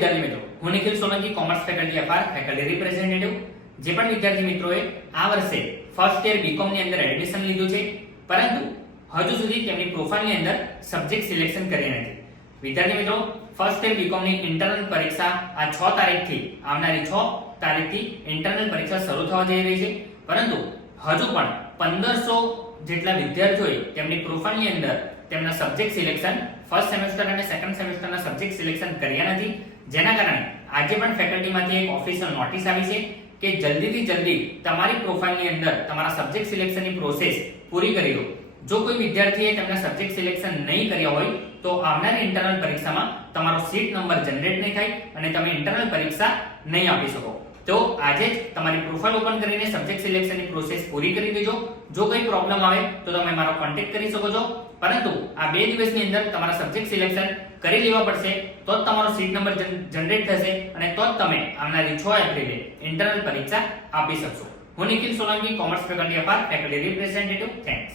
વિદ્યાર્થી મિત્રો, હું Nikhil Solanki, commerce faculty FR faculty representative. જે પણ વિદ્યાર્થી મિત્રોએ આ વર્ષે ફર્સ્ટ યર બીકોમ ની અંદર એડમિશન લીધું છે પરંતુ હજુ સુધી તેમની પ્રોફાઇલની અંદર સબ્જેક્ટ સિલેક્શન કરી નથી. વિદ્યાર્થી મિત્રો, ફર્સ્ટ યર બીકોમ ની ઇન્ટરનલ પરીક્ષા આ 6 તારીખથી આવનારી 6 તારીખથી ઇન્ટરનલ પરીક્ષા શરૂ થવા જઈ રહી છે. પરંતુ હજુ પણ 1500 જેટલા વિદ્યાર્થીઓએ તેમની પ્રોફાઇલની અંદર તેમના સબ્જેક્ટ સિલેક્શન ફર્સ્ટ સેમેસ્ટર અને સેકન્ડ સેમેસ્ટરના સબ્જેક્ટ સિલેક્શન કર્યા નથી. જેના કારણે આજે પણ ફેકલ્ટીમાંથી એક ઓફિશિયલ નોટિસ આવી છે કે જલ્દીથી જલ્દી તમારી પ્રોફાઇલની અંદર તમારા સબ્જેક્ટ સિલેક્શનની પ્રોસેસ પૂરી કરી દો. જો કોઈ વિદ્યાર્થીએ તેમના સબ્જેક્ટ સિલેક્શન નહીં કર્યા હોય તો આવનારી ઇન્ટરનલ પરીક્ષામાં તમારો સીટ નંબર જનરેટ નહીં થાય અને તમે ઇન્ટરનલ પરીક્ષા નહીં આપી શકો. તો આજે જ તમારી પ્રોફાઇલ ઓપન કરીને સબ્જેક્ટ સિલેક્શનની પ્રોસેસ પૂરી કરી દેજો. જો કોઈ પ્રોબ્લેમ આવે તો તમે મારો કોન્ટેક્ટ કરી શકો છો, પરંતુ આ 2 દિવસની અંદર તમારા સબ્જેક્ટ સિલેક્શન કરી લેવા પડશે. તો જ તમારો સીટ નંબર જનરેટ થશે અને તો જ તમે આવનારી 6 એપ્રિલે ઇન્ટરનલ પરીક્ષા આપી શકશો. હું Nikhil Solanki, commerce faculty FR faculty representative. Thanks.